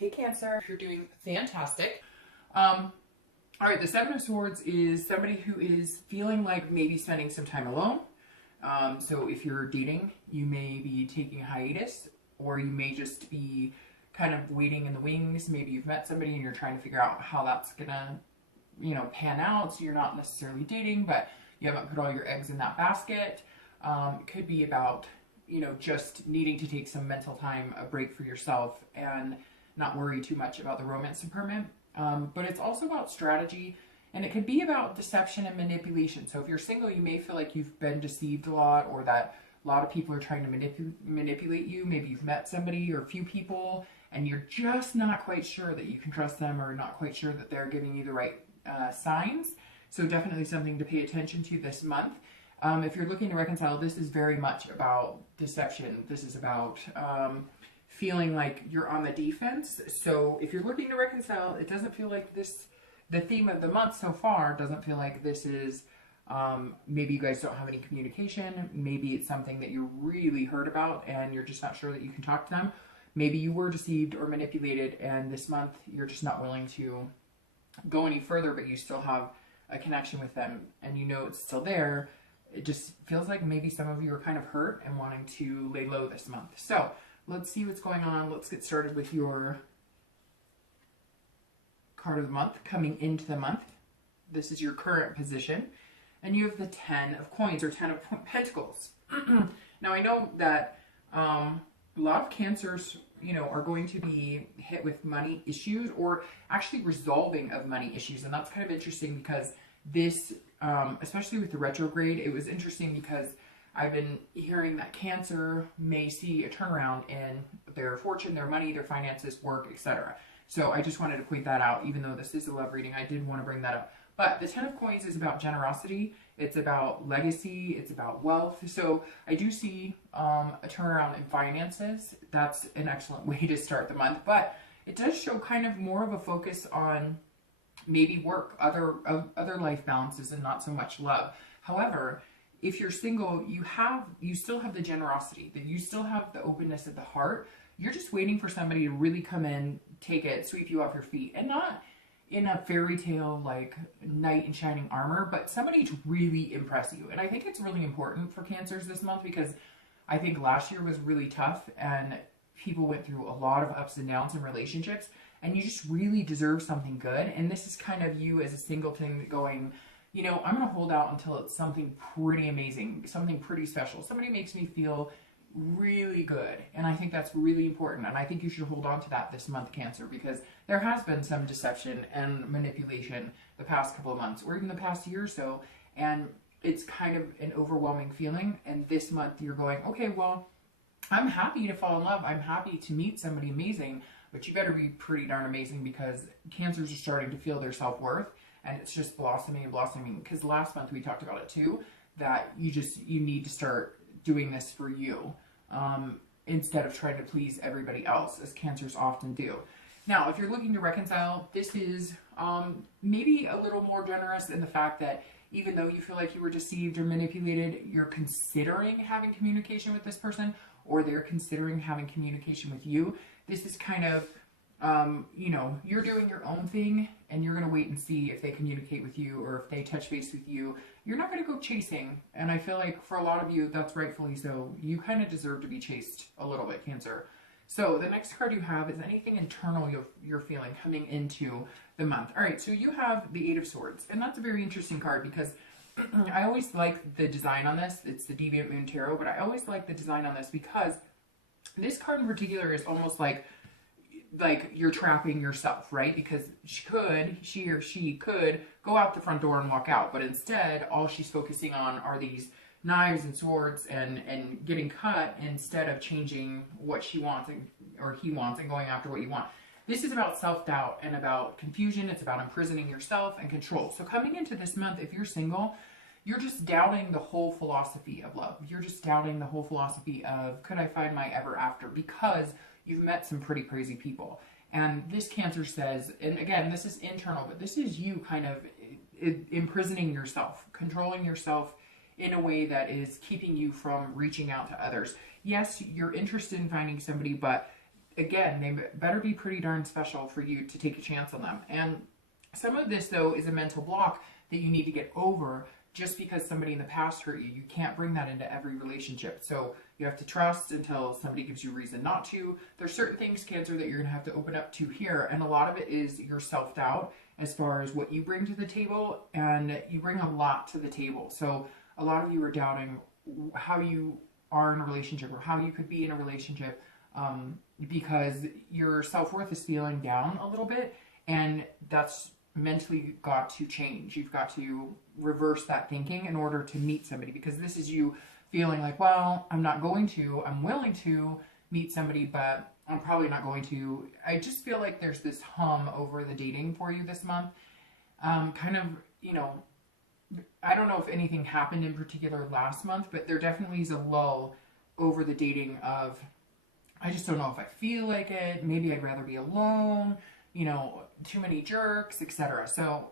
Hey Cancer, you're doing fantastic. All right, the Seven of Swords is somebody who is feeling like maybe spending some time alone. So if you're dating, you may be taking a hiatus, or you may just be kind of waiting in the wings. Maybe you've met somebody and you're trying to figure out how that's gonna, pan out. So you're not necessarily dating, but you haven't put all your eggs in that basket. It could be about, just needing to take some mental time, a break for yourself, and not worry too much about the romance department. But it's also about strategy, and it could be about deception and manipulation. So if you're single, you may feel like you've been deceived a lot, or that a lot of people are trying to manipulate you. Maybe you've met somebody or a few people, and you're just not quite sure that you can trust them, or not quite sure that they're giving you the right signs. So definitely something to pay attention to this month. If you're looking to reconcile, this is very much about deception. This is about feeling like you're on the defense. So if you're looking to reconcile, it doesn't feel like this, the theme of the month so far doesn't feel like this is, maybe you guys don't have any communication. Maybe it's something that you're really hurt about and you're just not sure that you can talk to them. Maybe you were deceived or manipulated, and this month you're just not willing to go any further, but you still have a connection with them and it's still there. It just feels like maybe some of you are kind of hurt and wanting to lay low this month. So let's see what's going on. Let's get started with your card of the month coming into the month. This is your current position. And you have the 10 of coins, or 10 of pentacles. Now I know that a lot of Cancers, are going to be hit with money issues, or actually resolving of money issues. And that's kind of interesting because this, especially with the retrograde, it was interesting because I've been hearing that Cancer may see a turnaround in their fortune, their money, their finances, work, etc. So I just wanted to point that out. Even though this is a love reading, I did want to bring that up. But the 10 of coins is about generosity. It's about legacy. It's about wealth. So I do see a turnaround in finances. That's an excellent way to start the month. But it does show kind of more of a focus on maybe work, other life balances, and not so much love. However, if you're single, you still have the generosity, that you still have the openness of the heart. You're just waiting for somebody to really come in, take it, sweep you off your feet, and not in a fairy tale like knight in shining armor, but somebody to really impress you. And I think it's really important for Cancers this month, because I think last year was really tough and people went through a lot of ups and downs in relationships, and you just really deserve something good. And this is kind of you as a singleton going, I'm going to hold out until it's something pretty amazing, something pretty special. Somebody makes me feel really good. And I think that's really important. And I think you should hold on to that this month, Cancer, because there has been some deception and manipulation the past couple of months, or even the past year or so. And it's kind of an overwhelming feeling. And this month you're going, okay, well, I'm happy to fall in love. I'm happy to meet somebody amazing, but you better be pretty darn amazing, because Cancers are starting to feel their self-worth. And it's just blossoming and blossoming. Because last month we talked about it too, that you need to start doing this for you, instead of trying to please everybody else, as Cancers often do. Now, if you're looking to reconcile, this is maybe a little more generous in the fact that even though you feel like you were deceived or manipulated, you're considering having communication with this person, or they're considering having communication with you. This is kind of, you're doing your own thing, and you're going to wait and see if they communicate with you, or if they touch base with you. You're not going to go chasing. And I feel like for a lot of you, that's rightfully so. You kind of deserve to be chased a little bit, Cancer. So the next card you have is anything internal you're feeling coming into the month. All right, so you have the 8 of Swords, and that's a very interesting card, because I always like the design on this. It's the Deviant Moon Tarot, but I always like the design on this because this card in particular is almost like you're trapping yourself, right? Because she or she could go out the front door and walk out, but instead all she's focusing on are these knives and swords and getting cut, instead of changing what she wants or he wants and going after what you want. This is about self-doubt and about confusion. It's about imprisoning yourself and control. So coming into this month, if you're single, you're just doubting the whole philosophy of love. You're just doubting the whole philosophy of, could I find my ever after? Because you've met some pretty crazy people. And this Cancer says, and again, this is internal, but this is you kind of imprisoning yourself, controlling yourself in a way that is keeping you from reaching out to others. Yes, you're interested in finding somebody, but again, they better be pretty darn special for you to take a chance on them. And some of this, though, is a mental block that you need to get over. Just because somebody in the past hurt you, you can't bring that into every relationship. So you have to trust until somebody gives you reason not to. There's certain things, Cancer, that you're going to have to open up to here. And a lot of it is your self-doubt as far as what you bring to the table. And you bring a lot to the table. So a lot of you are doubting how you are in a relationship or how you could be in a relationship because your self-worth is feeling down a little bit. And that's mentally got to change. You've got to reverse that thinking in order to meet somebody, because this is you feeling like, well, I'm willing to meet somebody, but I'm probably not going to. I just feel like there's this hum over the dating for you this month. Kind of, you know, I don't know if anything happened in particular last month, but there definitely is a lull over the dating of, I just don't know if I feel like it. Maybe I'd rather be alone. You know, too many jerks, etc. So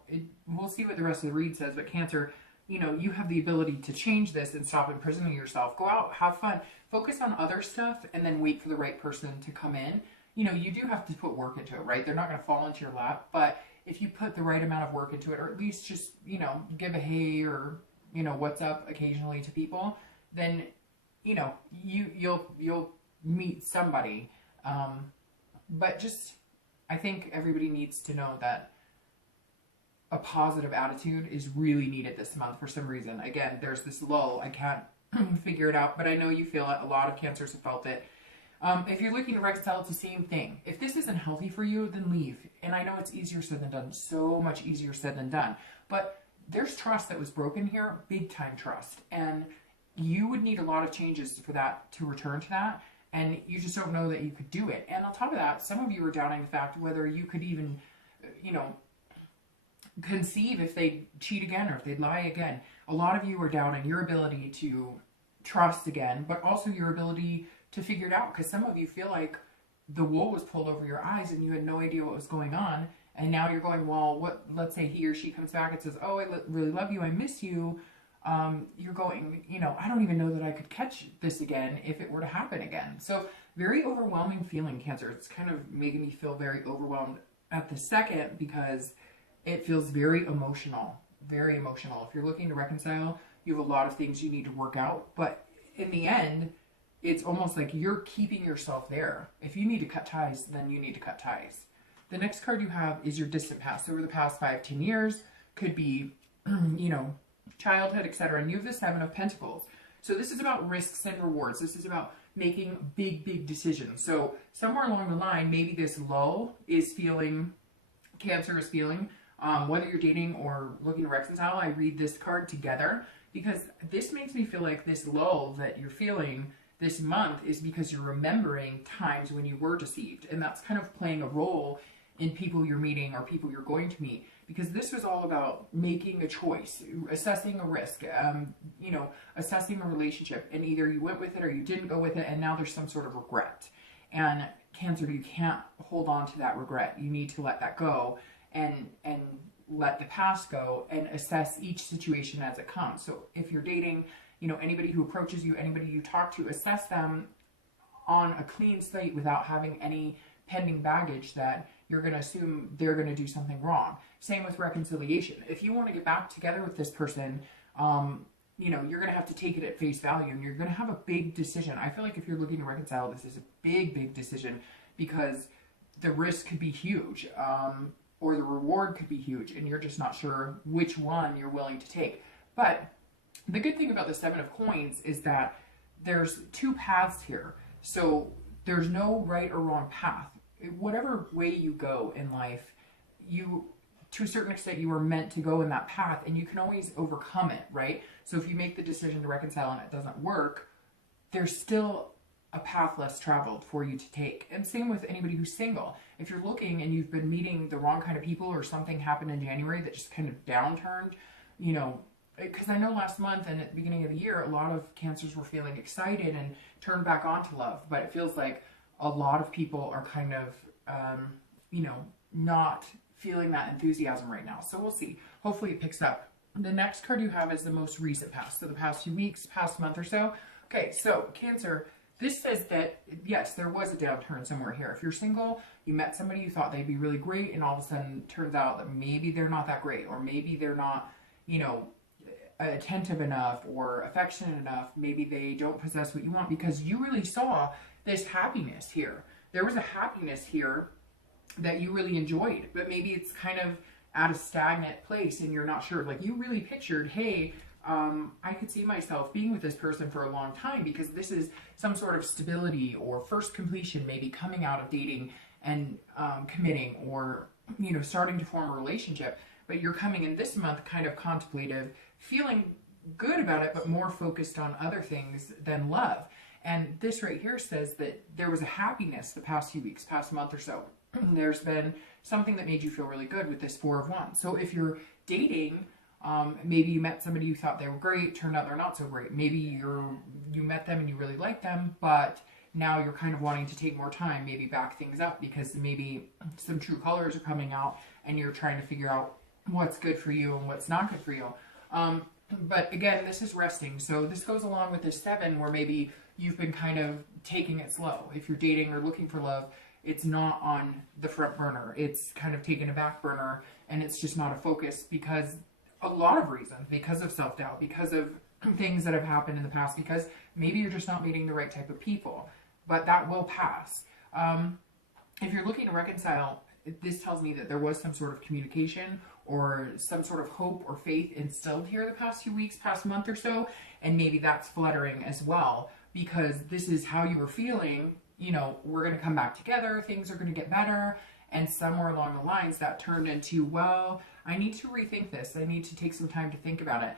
we'll see what the rest of the read says. But Cancer, you know, you have the ability to change this and stop imprisoning yourself. Go out, have fun, focus on other stuff, and then wait for the right person to come in. You know, you do have to put work into it, right? They're not going to fall into your lap. But if you put the right amount of work into it, or at least just, you know, give a hey or, you know, what's up occasionally to people, then, you know, you'll meet somebody. But just, I think everybody needs to know that a positive attitude is really needed this month for some reason. Again, there's this lull. I can't figure it out, but I know you feel it. A lot of Cancers have felt it. If you're looking to reconcile, it's the same thing. If this isn't healthy for you, then leave. And I know it's easier said than done. So much easier said than done. But there's trust that was broken here. Big time trust. And you would need a lot of changes for that to return to that. And you just don't know that you could do it. And on top of that, some of you are doubting the fact whether you could even, you know, conceive if they cheat again or if they lie again. A lot of you are doubting your ability to trust again, but also your ability to figure it out. Because some of you feel like the wool was pulled over your eyes and you had no idea what was going on. And now you're going, well, what? Let's say he or she comes back and says, oh, I really love you, I miss you. You're going, you know, I don't even know that I could catch this again if it were to happen again. So very overwhelming feeling, Cancer. It's kind of making me feel very overwhelmed at the second because it feels very emotional, very emotional. If you're looking to reconcile, you have a lot of things you need to work out. But in the end, it's almost like you're keeping yourself there. If you need to cut ties, then you need to cut ties. The next card you have is your distant past. Over the past 5-10 years, could be, you know, childhood, etc. And you have the Seven of Pentacles. So this is about risks and rewards. This is about making big decisions. So somewhere along the line, maybe this lull is feeling, Cancer is feeling, whether you're dating or looking to reconcile, I read this card together because this makes me feel like this lull that you're feeling this month is because you're remembering times when you were deceived. And that's kind of playing a role in people you're meeting or people you're going to meet. Because this was all about making a choice, assessing a risk, you know, assessing a relationship. And either you went with it or you didn't go with it. And now there's some sort of regret. And Cancer, you can't hold on to that regret. You need to let that go and let the past go and assess each situation as it comes. So if you're dating, you know, anybody who approaches you, anybody you talk to, assess them on a clean slate without having any pending baggage that you're going to assume they're going to do something wrong. Same with reconciliation. If you want to get back together with this person, you know, you're going to have to take it at face value and you're going to have a big decision. I feel like if you're looking to reconcile, this is a big decision because the risk could be huge, or the reward could be huge, and you're just not sure which one you're willing to take. But the good thing about the Seven of Coins is that there's two paths here. So there's no right or wrong path. Whatever way you go in life, you, to a certain extent, you are meant to go in that path, and you can always overcome it, right? So if you make the decision to reconcile and it doesn't work, there's still a path less traveled for you to take. And same with anybody who's single. If you're looking and you've been meeting the wrong kind of people or something happened in January that just kind of downturned, you know, because I know last month and at the beginning of the year, a lot of Cancers were feeling excited and turned back onto love. But it feels like a lot of people are kind of, you know, not feeling that enthusiasm right now. So we'll see. Hopefully it picks up. The next card you have is the most recent past. So the past few weeks, past month or so. Okay, so Cancer, This says that, yes, there was a downturn somewhere here. If you're single, you met somebody, you thought they'd be really great, and all of a sudden it turns out that maybe they're not that great, or maybe they're not, you know, attentive enough or affectionate enough. Maybe they don't possess what you want, because you really saw this happiness here. There was a happiness here that you really enjoyed, but maybe it's kind of at a stagnant place and you're not sure. Like, you really pictured, hey, I could see myself being with this person for a long time, because this is some sort of stability or first completion, maybe coming out of dating and committing, or, you know, starting to form a relationship. But you're coming in this month kind of contemplative, feeling good about it, but more focused on other things than love. And this right here says that there was a happiness the past few weeks, past month or so. There's been something that made you feel really good with this Four of Wands. So if you're dating, maybe you met somebody you thought they were great, turned out they're not so great. Maybe you met them and you really liked them, but now you're kind of wanting to take more time, maybe back things up, because maybe some true colors are coming out and you're trying to figure out what's good for you and what's not good for you. But again, this is resting. So this goes along with this 7, where maybe you've been kind of taking it slow. If you're dating or looking for love, it's not on the front burner. It's kind of taken a back burner, and it's just not a focus, because a lot of reasons, because of self-doubt, because of things that have happened in the past, because maybe you're just not meeting the right type of people, but that will pass. If you're looking to reconcile, this tells me that there was some sort of communication or some sort of hope or faith instilled here the past few weeks, past month or so, and maybe that's fluttering as well, because this is how you were feeling, you know, we're going to come back together, things are going to get better, and somewhere along the lines that turned into, well, I need to rethink this, I need to take some time to think about it.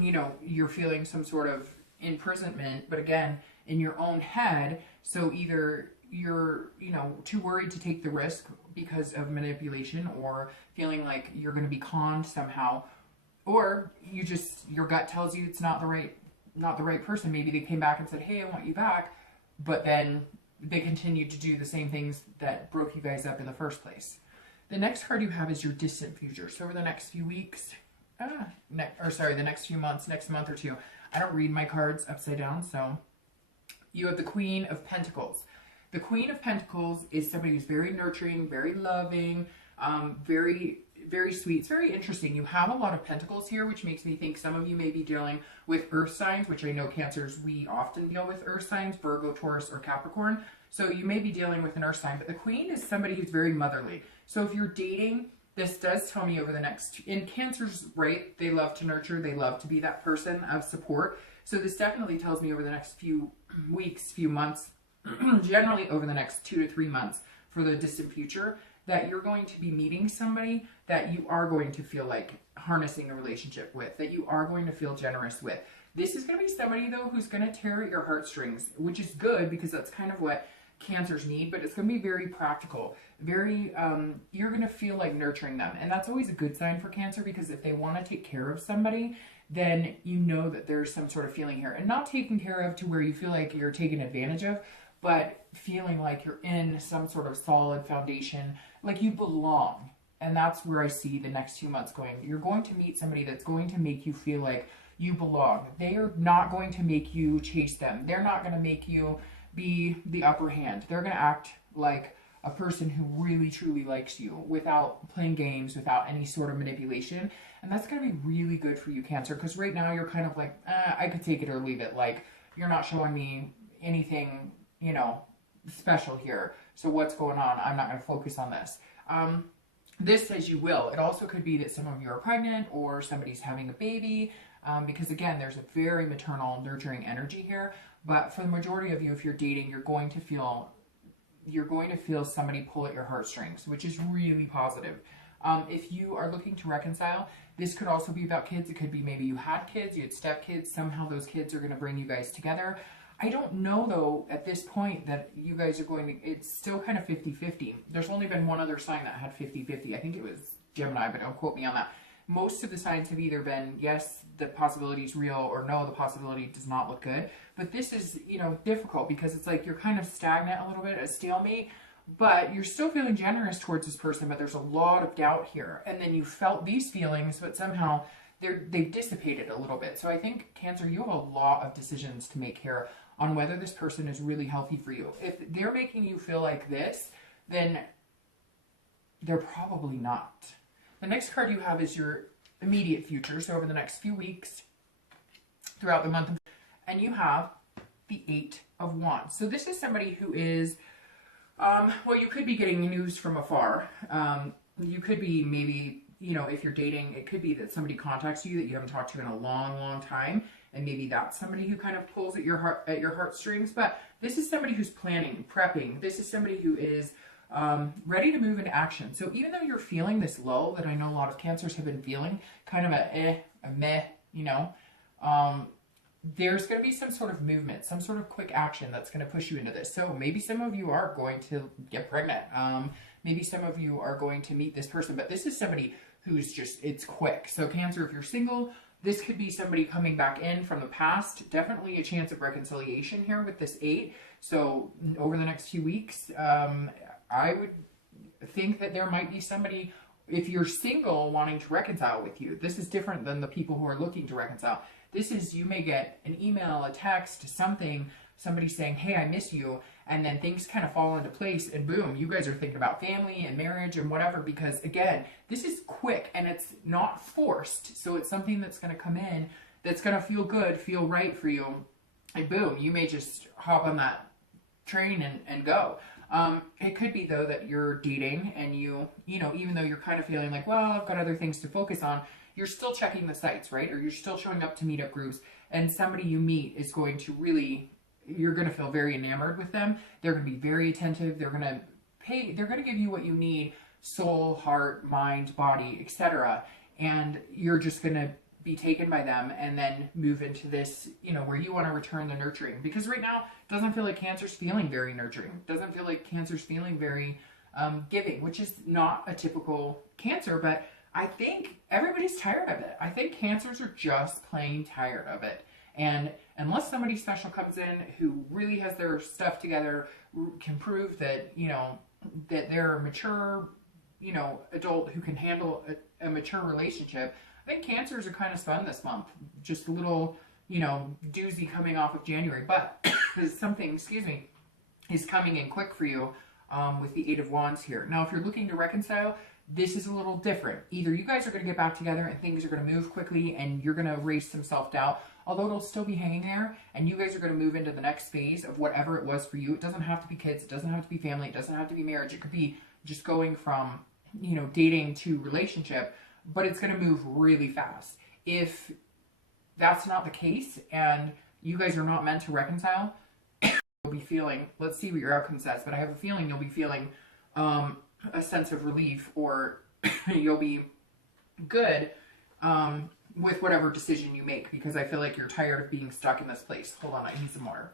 You know, you're feeling some sort of imprisonment, but again, in your own head. So either you're, you know, too worried to take the risk because of manipulation, or feeling like you're going to be conned somehow, or you just, your gut tells you it's not the right person. Maybe they came back and said, hey, I want you back, but then they continued to do the same things that broke you guys up in the first place. The next card you have is your distant future. So over the next few weeks, the next few months, next month or two. I don't read my cards upside down, so you have the Queen of Pentacles. The Queen of Pentacles is somebody who's very nurturing, very loving, very, very sweet. It's very interesting. You have a lot of pentacles here, which makes me think some of you may be dealing with earth signs, which I know Cancers, we often deal with earth signs, Virgo, Taurus, or Capricorn. So you may be dealing with an earth sign, but the Queen is somebody who's very motherly. So if you're dating, this does tell me over the next, in Cancers, right, they love to nurture, they love to be that person of support. So this definitely tells me over the next few weeks, few months, generally over the next 2 to 3 months for the distant future, that you're going to be meeting somebody that you are going to feel like harnessing a relationship with, that you are going to feel generous with. This is going to be somebody, though, who's going to tear at your heartstrings, which is good, because that's kind of what Cancers need, but it's going to be very practical. Very, you're going to feel like nurturing them. And that's always a good sign for Cancer, because if they want to take care of somebody, then you know that there's some sort of feeling here. And not taken care of to where you feel like you're taken advantage of, but feeling like you're in some sort of solid foundation, like you belong. And that's where I see the next 2 months going. You're going to meet somebody that's going to make you feel like you belong. They are not going to make you chase them. They're not going to make you be the upper hand. They're going to act like a person who really truly likes you, without playing games, without any sort of manipulation. And that's going to be really good for you, Cancer, because right now you're kind of like, I could take it or leave it. Like, you're not showing me anything, you know, special here. So what's going on? I'm not going to focus on this. This says you will. It also could be that some of you are pregnant, or somebody's having a baby, because again, there's a very maternal, nurturing energy here. But for the majority of you, if you're dating, you're going to feel somebody pull at your heartstrings, which is really positive. If you are looking to reconcile, this could also be about kids. It could be maybe you had kids, you had stepkids. Somehow those kids are going to bring you guys together. I don't know, though, at this point that you guys are going to, it's still kind of 50-50. There's only been one other sign that had 50-50. I think it was Gemini, but don't quote me on that. Most of the signs have either been, yes, the possibility is real, or no, the possibility does not look good. But this is, you know, difficult, because it's like you're kind of stagnant a little bit, a stalemate, but you're still feeling generous towards this person, but there's a lot of doubt here. And then you felt these feelings, but somehow they've dissipated a little bit. So I think, Cancer, you have a lot of decisions to make here on whether this person is really healthy for you. If they're making you feel like this, then they're probably not. The next card you have is your immediate future, so over the next few weeks, throughout the month, and you have the 8 of Wands. So this is somebody who is, well, you could be getting news from afar. You could be maybe, you know, if you're dating, it could be that somebody contacts you that you haven't talked to in a long, long time, and maybe that's somebody who kind of pulls at your heartstrings. But this is somebody who's planning, prepping. This is somebody who is ready to move into action. So even though you're feeling this lull that I know a lot of Cancers have been feeling, kind of a meh, you know, there's going to be some sort of movement, some sort of quick action that's going to push you into this. So maybe some of you are going to get pregnant. Maybe some of you are going to meet this person, but this is somebody who's just, it's quick. So Cancer, if you're single, this could be somebody coming back in from the past. Definitely a chance of reconciliation here with this 8. So over the next few weeks, I would think that there might be somebody, if you're single, wanting to reconcile with you. This is different than the people who are looking to reconcile. This is, you may get an email, a text, something, somebody saying, hey, I miss you. And then things kind of fall into place and boom, you guys are thinking about family and marriage and whatever, because again, this is quick and it's not forced. So it's something that's going to come in, that's going to feel good, feel right for you. And boom, you may just hop on that train and go. It could be though that you're dating and you know, even though you're kind of feeling like, well, I've got other things to focus on, you're still checking the sites, right? Or you're still showing up to meetup groups, and somebody you meet is going to really, you're going to feel very enamored with them. They're going to be very attentive. They're going to give you what you need, soul, heart, mind, body, etc. And you're just going to be taken by them and then move into this, you know, where you want to return the nurturing. Because right now, it doesn't feel like Cancer's feeling very nurturing. It doesn't feel like Cancer's feeling very giving, which is not a typical Cancer, but I think everybody's tired of it. I think Cancers are just plain tired of it. And unless somebody special comes in who really has their stuff together, can prove that, you know, that they're a mature, you know, adult who can handle a mature relationship, I think Cancers are kind of spun this month. Just a little, you know, doozy coming off of January. But something, excuse me, is coming in quick for you with the 8 of Wands here. Now, if you're looking to reconcile, this is a little different. Either you guys are going to get back together and things are going to move quickly and you're going to erase some self-doubt, although it'll still be hanging there, and you guys are going to move into the next phase of whatever it was for you. It doesn't have to be kids. It doesn't have to be family. It doesn't have to be marriage. It could be just going from, you know, dating to relationship, but it's going to move really fast. If that's not the case and you guys are not meant to reconcile, you'll be feeling, let's see what your outcome says, but I have a feeling you'll be feeling a sense of relief, or you'll be good with whatever decision you make, because I feel like you're tired of being stuck in this place. Hold on, I need some water.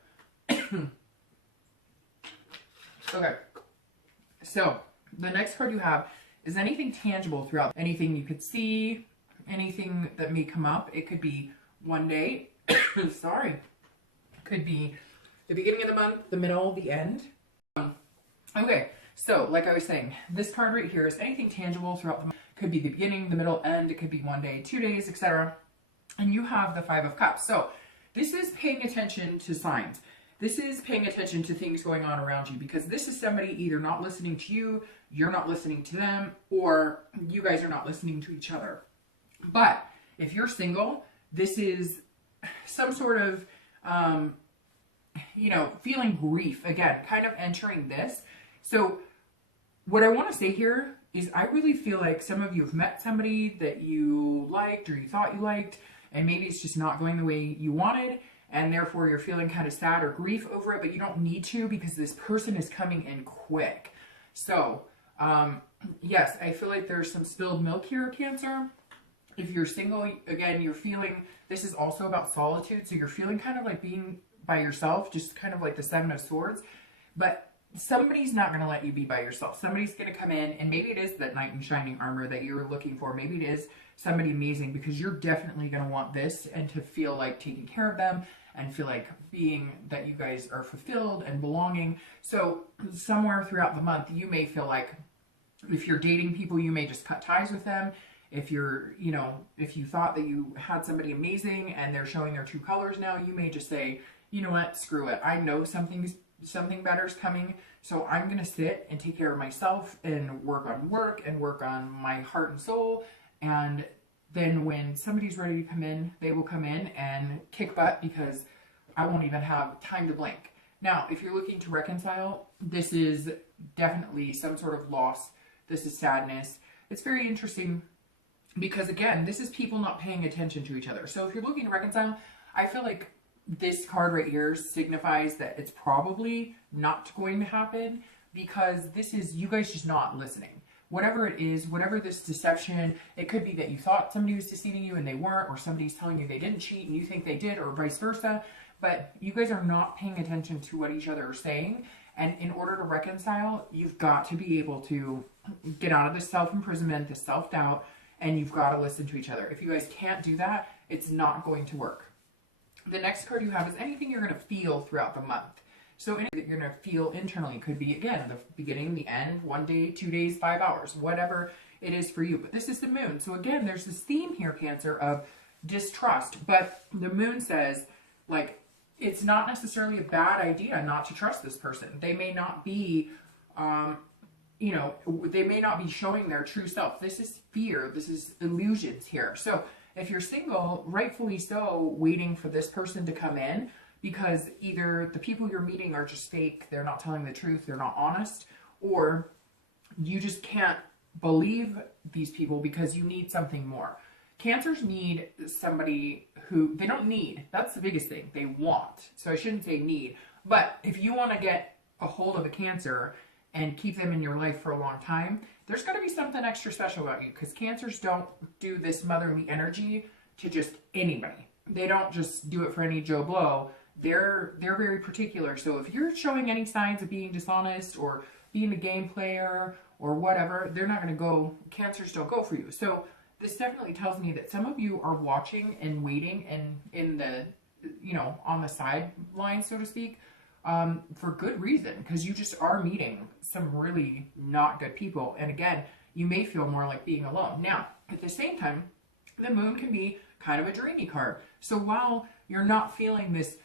Okay, so the next card you have is anything tangible throughout, anything you could see, anything that may come up. It could be one day, sorry, it could be the beginning of the month, the middle, the end. Okay, so like I was saying, this card right here is anything tangible throughout the month. Could be the beginning, the middle, end. It could be 1 day, 2 days, etc. And you have the 5 of Cups. So this is paying attention to signs. This is paying attention to things going on around you, because this is somebody either not listening to you, you're not listening to them, or you guys are not listening to each other. But if you're single, this is some sort of, you know, feeling grief. Again, kind of entering this. So what I want to say here is I really feel like some of you have met somebody that you liked or you thought you liked, and maybe it's just not going the way you wanted, and therefore you're feeling kind of sad or grief over it, but you don't need to, because this person is coming in quick. So, yes, I feel like there's some spilled milk here, Cancer. If you're single, again, you're feeling, this is also about solitude, so you're feeling kind of like being by yourself, just kind of like the 7 of Swords, but somebody's not going to let you be by yourself. Somebody's going to come in, and maybe it is that knight in shining armor that you're looking for. Maybe it is somebody amazing, because you're definitely going to want this and to feel like taking care of them and feel like being that you guys are fulfilled and belonging. So somewhere throughout the month, you may feel like if you're dating people, you may just cut ties with them. If you're, you know, if you thought that you had somebody amazing and they're showing their true colors now, you may just say, you know what, screw it. I know something better's coming, so I'm going to sit and take care of myself and work on my heart and soul. And then when somebody's ready to come in, they will come in and kick butt because I won't even have time to blink. Now, if you're looking to reconcile, this is definitely some sort of loss. This is sadness. It's very interesting because, again, this is people not paying attention to each other. So if you're looking to reconcile, I feel like this card right here signifies that it's probably not going to happen because this is you guys just not listening. Whatever it is, whatever this deception, it could be that you thought somebody was deceiving you and they weren't, or somebody's telling you they didn't cheat and you think they did, or vice versa. But you guys are not paying attention to what each other are saying. And in order to reconcile, you've got to be able to get out of this self-imprisonment, this self-doubt, and you've got to listen to each other. If you guys can't do that, it's not going to work. The next card you have is anything you're going to feel throughout the month. So anything that you're going to feel internally could be, again, the beginning, the end, 1 day, 2 days, 5 hours, whatever it is for you. But this is the moon. So again, there's this theme here, Cancer, of distrust. But the moon says, like, it's not necessarily a bad idea not to trust this person. They may not be, you know, they may not be showing their true self. This is fear. This is illusions here. So if you're single, rightfully so, waiting for this person to come in, because either the people you're meeting are just fake, they're not telling the truth, they're not honest, or you just can't believe these people because you need something more. Cancers need somebody who, they don't need, that's the biggest thing, they want. So I shouldn't say need, but if you want to get a hold of a Cancer and keep them in your life for a long time, there's going to be something extra special about you, because Cancers don't do this motherly energy to just anybody. They don't just do it for any Joe Blow. They're very particular. So if you're showing any signs of being dishonest or being a game player or whatever, they're not going to go, Cancers don't go for you. So this definitely tells me that some of you are watching and waiting and in the, you know, on the sidelines, so to speak, for good reason, because you just are meeting some really not good people. And again, you may feel more like being alone. Now, at the same time, the moon can be kind of a dreamy card. So while you're not feeling this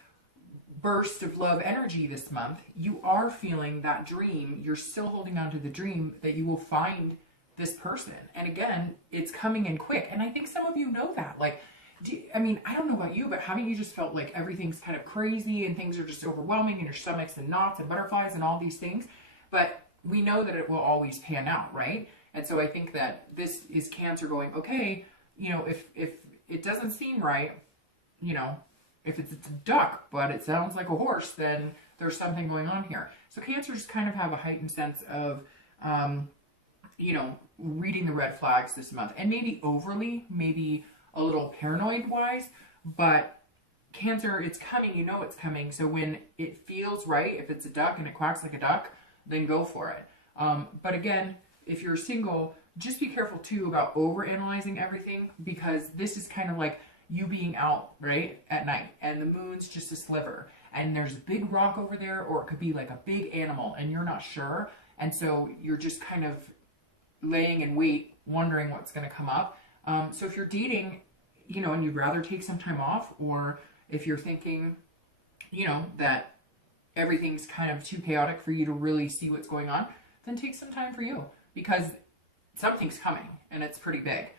burst of love energy this month, you are feeling that dream. You're still holding on to the dream that you will find this person. And again, it's coming in quick. And I think some of you know that. Like, I mean, I don't know about you, but haven't you just felt like everything's kind of crazy and things are just overwhelming and your stomach's in knots and butterflies and all these things? But we know that it will always pan out, right? And so I think that this is Cancer going, okay, you know, if it doesn't seem right, you know, if it's a duck, but it sounds like a horse, then there's something going on here. So Cancers kind of have a heightened sense of, you know, reading the red flags this month. And maybe overly, maybe a little paranoid wise, but Cancer, it's coming, you know it's coming. So when it feels right, if it's a duck and it quacks like a duck, then go for it. But again, if you're single, just be careful too about overanalyzing everything, because this is kind of like you being out, right, at night, and the moon's just a sliver, and there's a big rock over there, or it could be like a big animal, and you're not sure, and so you're just kind of laying in wait, wondering what's going to come up. So if you're dating, you know, and you'd rather take some time off, or if you're thinking, you know, that everything's kind of too chaotic for you to really see what's going on, then take some time for you, because something's coming, and it's pretty big.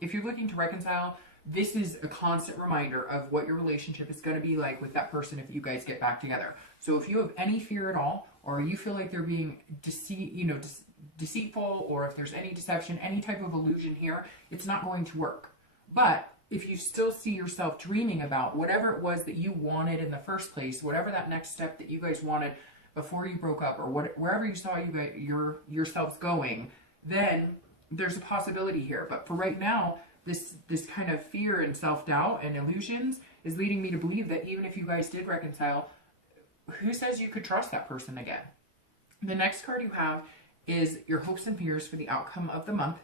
If you're looking to reconcile, this is a constant reminder of what your relationship is going to be like with that person if you guys get back together. So if you have any fear at all, or you feel like they're being deceitful, or if there's any deception, any type of illusion here, it's not going to work. But if you still see yourself dreaming about whatever it was that you wanted in the first place, whatever that next step that you guys wanted before you broke up, or wherever you saw yourselves going, then there's a possibility here. But for right now, this kind of fear and self-doubt and illusions is leading me to believe that even if you guys did reconcile, who says you could trust that person again? The next card you have is your hopes and fears for the outcome of the month.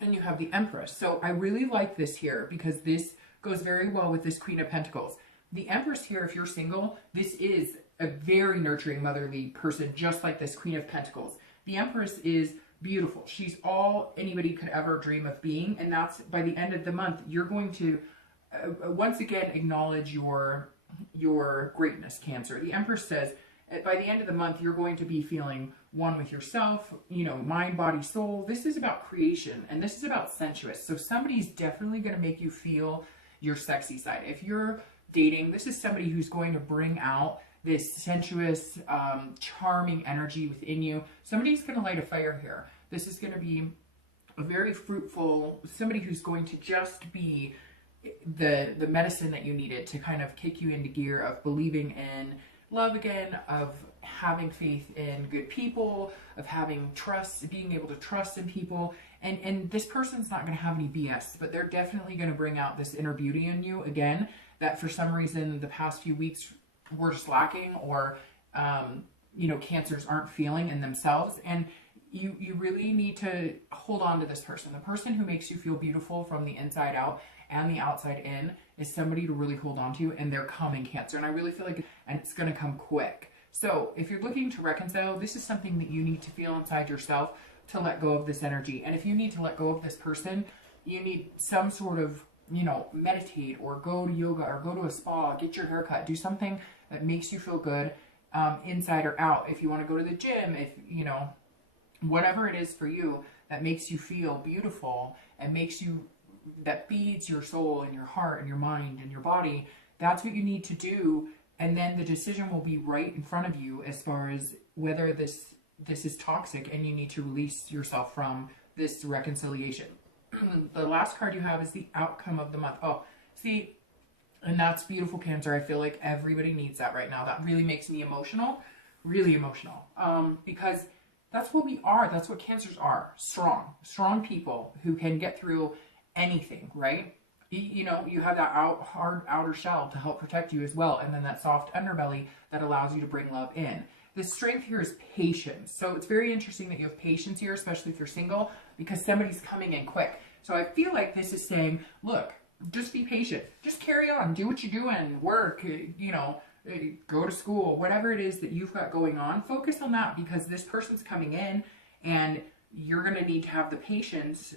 And you have the Empress. So I really like this here, because this goes very well with this Queen of Pentacles. The Empress here, if you're single, this is a very nurturing, motherly person, just like this Queen of Pentacles. The Empress is beautiful. She's all anybody could ever dream of being. And that's, by the end of the month, you're going to once again acknowledge your your greatness, Cancer. The Empress says by the end of the month, you're going to be feeling one with yourself, you know, mind, body, soul. This is about creation, and this is about sensuous. So somebody's definitely going to make you feel your sexy side. If you're dating, this is somebody who's going to bring out this sensuous, charming energy within you. Somebody's going to light a fire here. This is going to be a very fruitful, somebody who's going to just be the medicine that you needed to kind of kick you into gear of believing in love again, of having faith in good people, of having trust, being able to trust in people. And this person's not going to have any BS, but they're definitely going to bring out this inner beauty in you again, that for some reason the past few weeks were just lacking, or, you know, Cancers aren't feeling in themselves. And you really need to hold on to this person. The person who makes you feel beautiful from the inside out and the outside in is somebody to really hold on to, and they're coming, Cancer. And I really feel like, and it's going to come quick. So if you're looking to reconcile, this is something that you need to feel inside yourself to let go of this energy. And if you need to let go of this person, you need some sort of, you know, meditate or go to yoga or go to a spa, get your hair cut, do something that makes you feel good, inside or out. If you want to go to the gym, if, you know, whatever it is for you that makes you feel beautiful and makes you, that feeds your soul and your heart and your mind and your body, that's what you need to do. And then the decision will be right in front of you as far as whether this is toxic and you need to release yourself from this reconciliation. The last card you have is the outcome of the month. Oh, see, and that's beautiful, Cancer. I feel like everybody needs that right now. That really makes me emotional, really emotional, because that's what we are. That's what Cancers are. Strong people who can get through anything, right? You know, you have that hard outer shell to help protect you as well, and then that soft underbelly that allows you to bring love in. The strength here is patience. So it's very interesting that you have patience here, especially if you're single, because somebody's coming in quick. So I feel like this is saying, look, just be patient. Just carry on. Do what you're doing. Work, you know, go to school. Whatever it is that you've got going on, focus on that, because this person's coming in and you're going to need to have the patience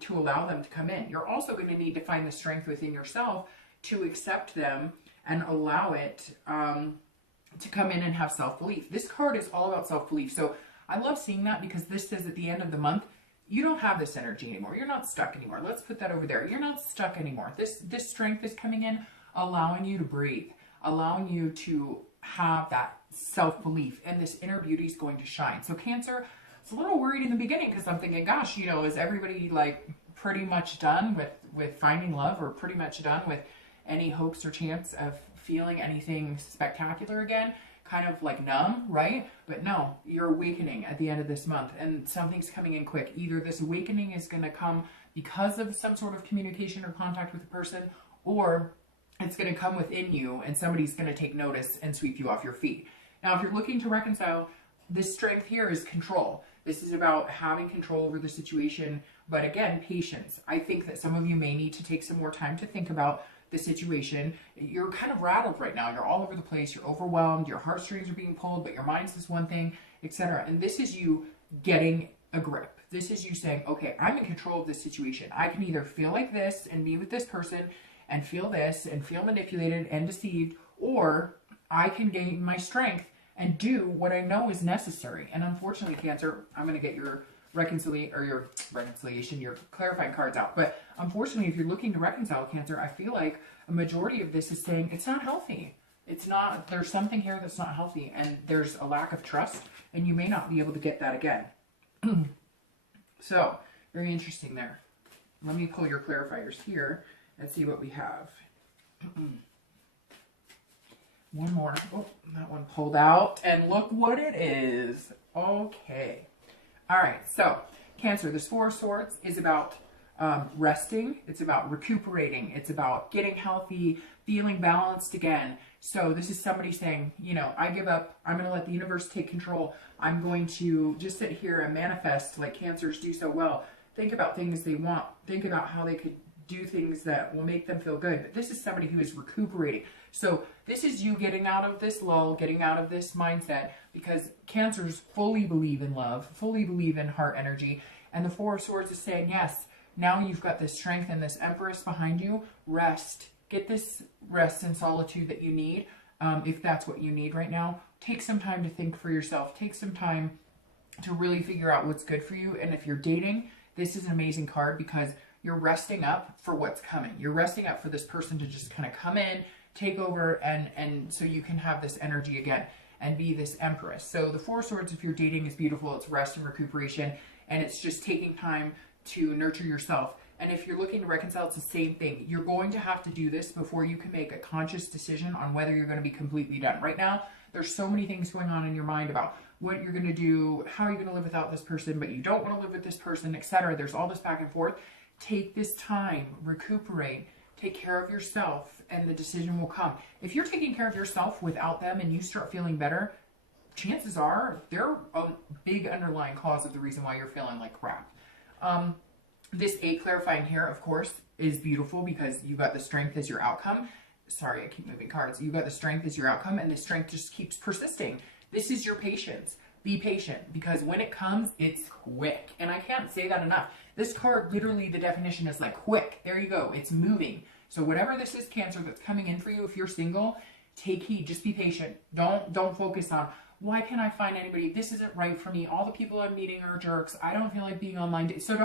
to allow them to come in. You're also going to need to find the strength within yourself to accept them and allow it to come in and have self-belief. This card is all about self-belief. So I love seeing that, because this says at the end of the month, you don't have this energy anymore. You're not stuck anymore. Let's put that over there. You're not stuck anymore. This strength is coming in, allowing you to breathe, allowing you to have that self-belief, and this inner beauty is going to shine. So Cancer, it's a little worried in the beginning, because I'm thinking, gosh, you know, is everybody like pretty much done with finding love, or pretty much done with any hopes or chance of feeling anything spectacular again? Kind of like numb, right? But no, you're awakening at the end of this month, and something's coming in quick. Either this awakening is going to come because of some sort of communication or contact with a person, or it's going to come within you and somebody's going to take notice and sweep you off your feet. Now, if you're looking to reconcile, this strength here is control. This is about having control over the situation, but again, patience. I think that some of you may need to take some more time to think about the situation. You're kind of rattled right now. You're all over the place. You're overwhelmed. Your heartstrings are being pulled, but your mind says one thing, etc. And this is you getting a grip. This is you saying, okay, I'm in control of this situation. I can either feel like this and be with this person and feel this and feel manipulated and deceived, or I can gain my strength and do what I know is necessary. And unfortunately, Cancer, I'm going to get your reconciliation, your clarifying cards out. But unfortunately, if you're looking to reconcile, Cancer, I feel like a majority of this is saying it's not healthy. It's not, there's something here that's not healthy, and there's a lack of trust, and you may not be able to get that again. So, very interesting there. Let me pull your clarifiers here and see what we have. One more. Oh, that one pulled out, and look what it is. Okay. All right, so Cancer, this Four of Swords is about resting. It's about recuperating. It's about getting healthy, feeling balanced again. So this is somebody saying, you know, I give up. I'm going to let the universe take control. I'm going to just sit here and manifest like Cancers do so well. Think about things they want. Think about how they could do things that will make them feel good. But this is somebody who is recuperating. So this is you getting out of this lull, getting out of this mindset, because Cancers fully believe in love, fully believe in heart energy. And the Four of Swords is saying, yes, now you've got this strength and this Empress behind you. Rest, Get this rest and solitude that you need, if that's what you need right now. Take some time to think for yourself. Take some time to really figure out what's good for you. And if you're dating, this is an amazing card because you're resting up for what's coming. You're resting up for this person to just kind of come in, take over, and so you can have this energy again and be this empress. So the Four of Swords, if you're dating, is beautiful. It's rest and recuperation, and it's just taking time to nurture yourself. And if you're looking to reconcile, it's the same thing. You're going to have to do this before you can make a conscious decision on whether you're going to be completely done. Right now, there's so many things going on in your mind about what you're going to do, how you're going to live without this person, but you don't want to live with this person, etc. There's all this back and forth. Take this time, recuperate, take care of yourself, and the decision will come. If you're taking care of yourself without them and you start feeling better, chances are they're a big underlying cause of the reason why you're feeling like crap. This 8 clarifying here, of course, is beautiful because you got the strength as your outcome. Sorry, I keep moving cards. You got the strength as your outcome, and the strength just keeps persisting. This is your patience. Be patient, because when it comes, it's quick. And I can't say that enough. This card, literally, the definition is like quick. There you go. It's moving. So whatever this is, Cancer, that's coming in for you, if you're single, take heed. Just be patient. Don't focus on, why can't I find anybody? This isn't right for me. All the people I'm meeting are jerks. I don't feel like being online. So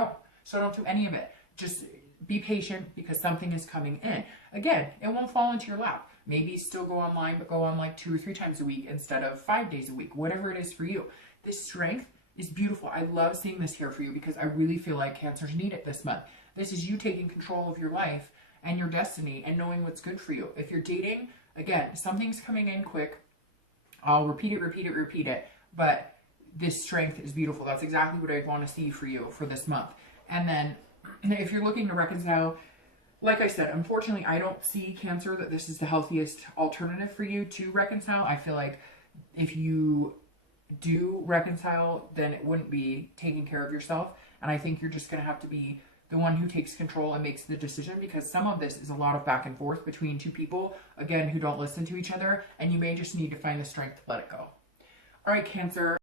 don't do any of it. Just be patient, because something is coming in. Again, it won't fall into your lap. Maybe still go online, but go on like 2 or 3 times a week instead of 5 days a week, whatever it is for you. This strength is beautiful. I love seeing this here for you because I really feel like Cancers need it this month. This is you taking control of your life and your destiny and knowing what's good for you. If you're dating, again, something's coming in quick. I'll repeat it, but this strength is beautiful. That's exactly what I want to see for you for this month. And then if you're looking to reconcile, like I said, unfortunately, I don't see, Cancer, that this is the healthiest alternative for you to reconcile. I feel like if you do reconcile, then it wouldn't be taking care of yourself. And I think you're just going to have to be the one who takes control and makes the decision, because some of this is a lot of back and forth between two people, again, who don't listen to each other. And you may just need to find the strength to let it go. All right, Cancer.